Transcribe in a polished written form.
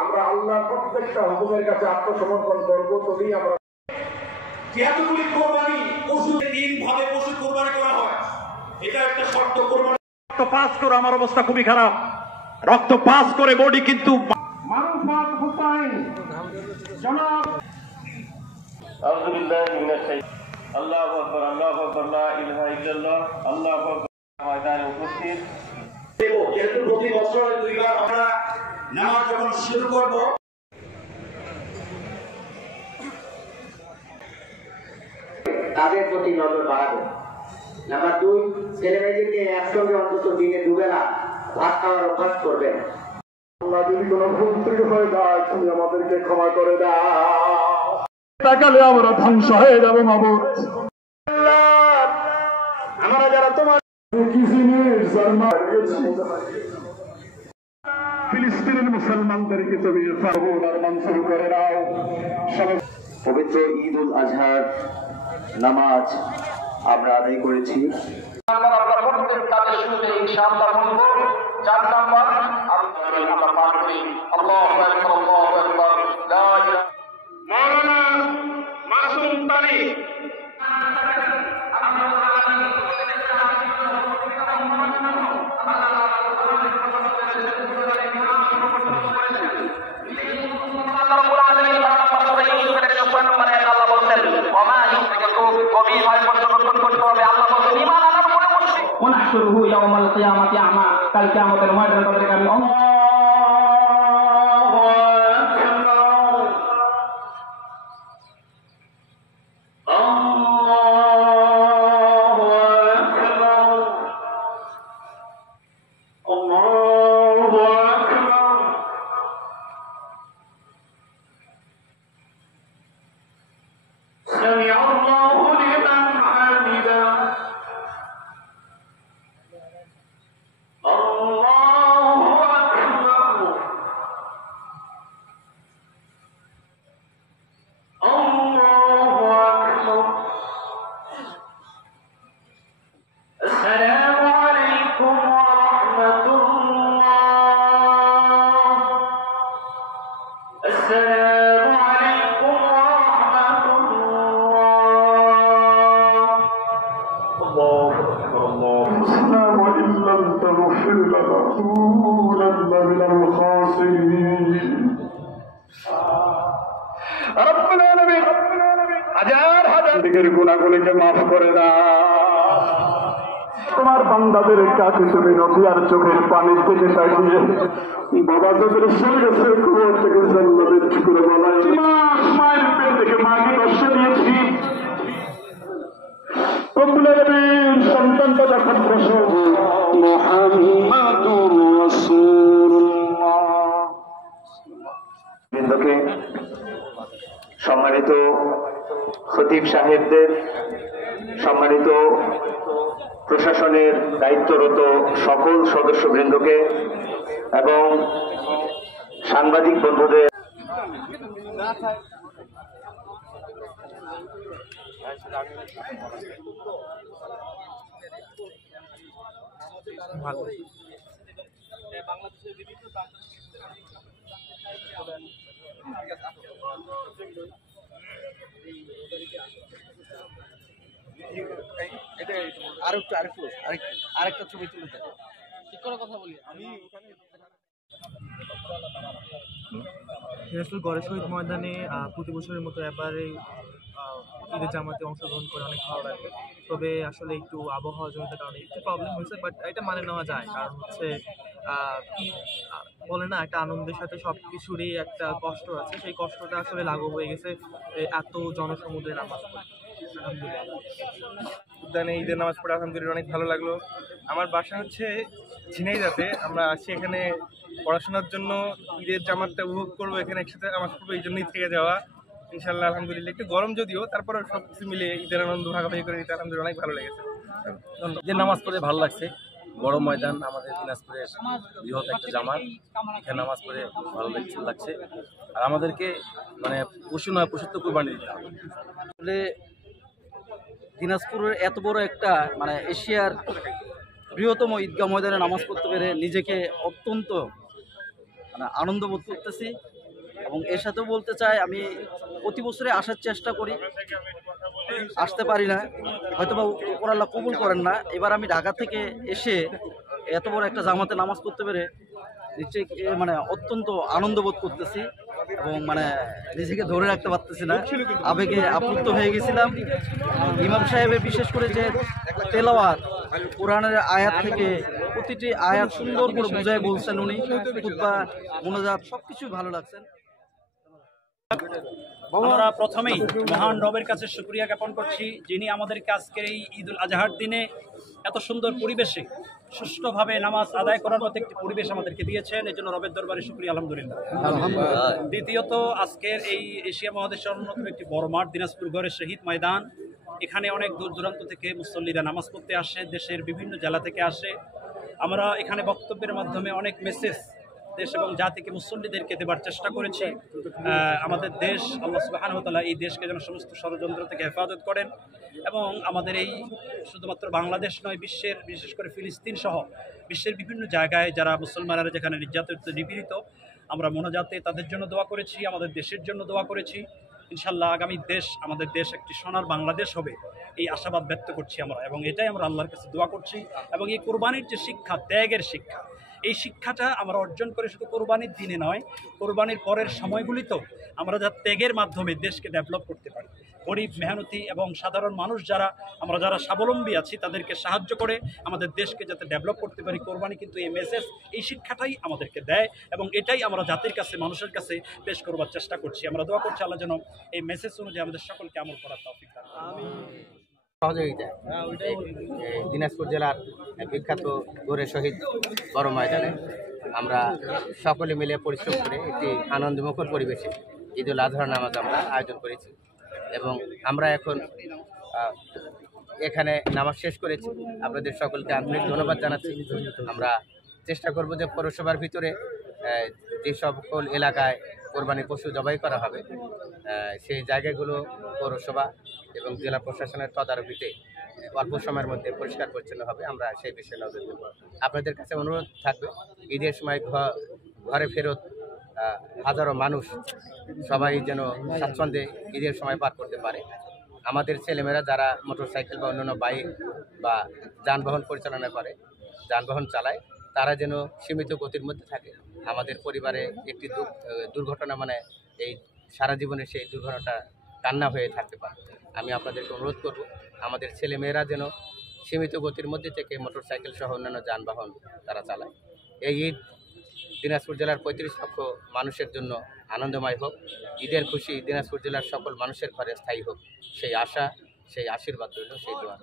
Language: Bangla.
আমরা আল্লাহর প্রত্যেকটা হুকুমের কাছে আত্মসমর্পণ করবো, তবেই আমরা এতগুলি কোরবানি পশু তিনভাবে পশু কোরবানি করা হয়, এটা একটা শর্ত। কোরবানি রক্ত পাস করে আমার অবস্থা খুবই খারাপ, রক্ত পাস করে বডি কিন্তু মারুফাত হুসাইন জনাব আল্লাহু আকবার, আল্লাহু আকবার, লা ইলাহা ইল্লাল্লাহ, আল্লাহু আকবার। ময়দানে উপস্থিত যেহেতু প্রতি বছর দুইবার আমরা নামাজ যখন শুরু করব, তাদের প্রতি নজর বাড়াবেন। নাম্বার 2, ছেলেমেয়েদেরকে একসঙ্গে অন্তত দিনে দুবেলা ভাত খাওয়ার অভ্যাস করবেন। আল্লাহ যদি কোনো ভুল ত্রুটি হয়ে যায়, তুমি আমাদেরকে ক্ষমা করে দাও। তাকালে আমরা ধ্বংস হয়ে যাবো মাবুদ। আমরা যারা তোমার ফিলিস্তিনের মুসলমানদেরকে তুমি মঞ্জুর করে দাও। পবিত্র ঈদ উল আজহার নামাজ আমরা আদায় করেছি। আমরা প্রত্যেক কাজের শুরুতে ইনশাআল্লাহ বলবো 4 নাম্বার আমরা পাঠ করি আল্লাহু আকবার, আল্লাহু আকবার, লা ইলাহা। মাওলানা মাসুম তারিক কাল কিয়ামতের ময়দানে তাদেরকে আমি গুনাহগুলিকে মাফ করে দাও। তোমার বান্দাদের কাছে তুমি নদিয়ার চোখের পানির থেকে তাকিয়ে বাবা যাদের সঙ্গে কুয়োর থেকে জান্নাতের টুকরো বানায়, মায়ের পেট থেকে মাকে কষ্ট দিয়েছি, সন্তানটা যখন প্রসব মুহাম্মাদুর রাসূলুল্লাহ। বৃন্দকে, সম্মানিত খতিব সাহেবদের, সম্মানিত প্রশাসনের দায়িত্বরত সকল সদস্যবৃন্দকে এবং সাংবাদিক বন্ধুদের আরেকটা ছবি তুলে দেয়। ঠিক করে কথা বলি আমি দিনাজপুর গড়ে শহীদ ময়দানে প্রতি বছরের মতো এবারে ঈদের জামাতে অংশগ্রহণ করে অনেক ভালো লাগে। তবে আসলে একটু আবহাওয়া জনিত কারণে একটু প্রবলেম হয়েছে, বাট এটা মানে নেওয়া যায়। কারণ হচ্ছে বলে না, একটা আনন্দের সাথে সব কিছুরই একটা কষ্ট আছে, সেই কষ্টটা আসলে লাঘব হয়ে গেছে এত জনসমুদ্রে নামাজ পড়ে। উদ্যানে ঈদের নামাজ পড়ে আলহামদুলিল্লাহ অনেক ভালো লাগলো। আমার বাসা হচ্ছে ঝিনাইদহে, আমরা আসছি এখানে পড়াশোনার জন্য, ঈদের জামাতটা উপভোগ করবো, এখানে একসাথে নামাজ পড়বো, এই জন্যই থেকে যাওয়া। ইনশাল্লাহ আলহামদুলিল্লাহ, একটু গরম যদিও, তারপরে সব কিছু মিলে ঈদের আনন্দ ভাগাভাগি করে নিতে আলহামদুলিল্লাহ অনেক ভালো লেগেছে। ঈদের নামাজ পড়ে ভালো লাগছে, বড় ময়দান আমাদের দিনাজপুরের বৃহৎ একটা জামাত, এখানে নামাজ পড়ে ভালো লাগছে। আর আমাদেরকে মানে পশু নয় পশুত্ব কুরবানি দিতে হবে। আসলে দিনাজপুরের এত বড় একটা মানে এশিয়ার বৃহত্তম ঈদগাহ ময়দানে নামাজ পড়তে পেরে নিজেকে অত্যন্ত মানে আনন্দ বোধ করতেছি। এবং এর সাথেও বলতে চাই, আমি প্রতি বছরে আসার চেষ্টা করি, আসতে পারি না, হয়তো বা উপর আল্লাহ কবুল করেন না। এবার আমি ঢাকা থেকে এসে এত বড় একটা জামাতে নামাজ পড়তে পেরে নিজেকে মানে অত্যন্ত আনন্দ বোধ করতেছি এবং মানে নিজেকে ধরে রাখতে পারতেছি না, আবেগে আপ্লুত হয়ে গেছিলাম। ইমাম সাহেবের বিশেষ করে যে তেলাওয়াত, কোরআনের আয়াত থেকে প্রতিটি আয়াত সুন্দর করে বুঝাই বলছেন উনি, খুতবা, মুনাজাত সবকিছু ভালো লাগছেন। আমরা প্রথমেই মহান রবের কাছে শুকরিয়া জ্ঞাপন করছি, যিনি আমাদেরকে আজকের এই ঈদ উল আজহার দিনে এত সুন্দর পরিবেশে সুষ্ঠুভাবে নামাজ আদায় করার মতো একটি পরিবেশ আমাদেরকে দিয়েছেন। এই জন্য রবের দরবারে শুকরিয়া, আলহামদুলিল্লাহ। দ্বিতীয়ত, আজকের এই এশিয়া মহাদেশের অন্যতম একটি বড় মাঠ দিনাজপুর গড়ের শহীদ ময়দান। এখানে অনেক দূর দূরান্ত থেকে মুসল্লিরা নামাজ পড়তে আসে, দেশের বিভিন্ন জেলা থেকে আসে। আমরা এখানে বক্তব্যের মাধ্যমে অনেক মেসেজ দেশ এবং জাতিকে মুসল্লিদেরকে দেবার চেষ্টা করেছি। আমাদের দেশ, আল্লাহ সুবহানাহু ওয়া তাআলা এই দেশকে যেন সমস্ত ষড়যন্ত্র থেকে হেফাজত করেন এবং আমাদের এই শুধুমাত্র বাংলাদেশ নয়, বিশ্বের বিশেষ করে ফিলিস্তিন সহ বিশ্বের বিভিন্ন জায়গায় যারা মুসলমানেরা যেখানে নির্যাতিত নিপীড়িত, আমরা মোনাজাতে তাদের জন্য দোয়া করেছি, আমাদের দেশের জন্য দোয়া করেছি। ইনশাল্লাহ আগামী দেশ, আমাদের দেশ একটি সোনার বাংলাদেশ হবে, এই আশাবাদ ব্যক্ত করছি আমরা, এবং এটাই আমরা আল্লাহর কাছে দোয়া করছি। এবং এই কোরবানির যে শিক্ষা, ত্যাগের শিক্ষা, এই শিক্ষাটা আমরা অর্জন করে শুধু কোরবানির দিনে নয়, কোরবানির পরের সময়গুলিতেও আমরা যা ত্যাগের মাধ্যমে দেশকে ডেভেলপ করতে পারি। গরিব, মেহনতি এবং সাধারণ মানুষ যারা স্বাবলম্বী আছি, তাদেরকে সাহায্য করে আমাদের দেশকে যাতে ডেভেলপ করতে পারি। কোরবানি কিন্তু এই মেসেজ, এই শিক্ষাটাই আমাদেরকে দেয় এবং এটাই আমরা জাতির কাছে, মানুষের কাছে পেশ করবার চেষ্টা করছি। আমরা দোয়া করছি আল্লাহ যেন এই মেসেজ অনুযায়ী আমাদের সকলকে আমল করার তৌফিক দান করেন। সহযোগিতা দিনাজপুর জেলার বিখ্যাত গোরে শহীদ বড় ময়দানে আমরা সকলে মিলে পরিশ্রম করে একটি আনন্দমুখর পরিবেশে ঈদ উল আজহার নামাজ আমরা আয়োজন করেছি এবং আমরা এখন এখানে নামাজ শেষ করেছি। আপনাদের সকলকে আন্তরিক ধন্যবাদ জানাচ্ছি। আমরা চেষ্টা করব যে পৌরসভার ভিতরে যে সকল এলাকায় কোরবানি পশু জবাই করা হবে, সেই জায়গাগুলো পৌরসভা এবং জেলা প্রশাসনের তদারকিতে অল্প সময়ের মধ্যে পরিষ্কার পরিচ্ছন্ন হবে। আমরা সেই বিষয়ে নজর দেব। আপনাদের কাছে অনুরোধ থাকবে, ঈদের সময় ঘরে ফেরত হাজারো মানুষ সবাই যেন স্বাচ্ছন্দ্যে ঈদের সময় পার করতে পারে। আমাদের ছেলেমেয়েরা যারা মোটরসাইকেল বা অন্যান্য বাইক বা যানবাহন পরিচালনা করে, যানবাহন চালায়, তারা যেন সীমিত গতির মধ্যে থাকে। আমাদের পরিবারে একটি দুর্ঘটনা মানে এই সারা জীবনে সেই দুর্ঘটনাটা কান্না হয়ে থাকতে পারে। আমি আপনাদেরকে অনুরোধ করব, আমাদের ছেলেমেয়েরা যেন সীমিত গতির মধ্যে থেকে মোটরসাইকেল সহ অন্যান্য যানবাহন তারা চালায়। এই ঈদ দিনাজপুর জেলার 35 লক্ষ মানুষের জন্য আনন্দময় হোক। ঈদের খুশি দিনাজপুর জেলার সকল মানুষের ঘরে স্থায়ী হোক, সেই আশা, সেই আশীর্বাদ রইল, সেই দোয়া।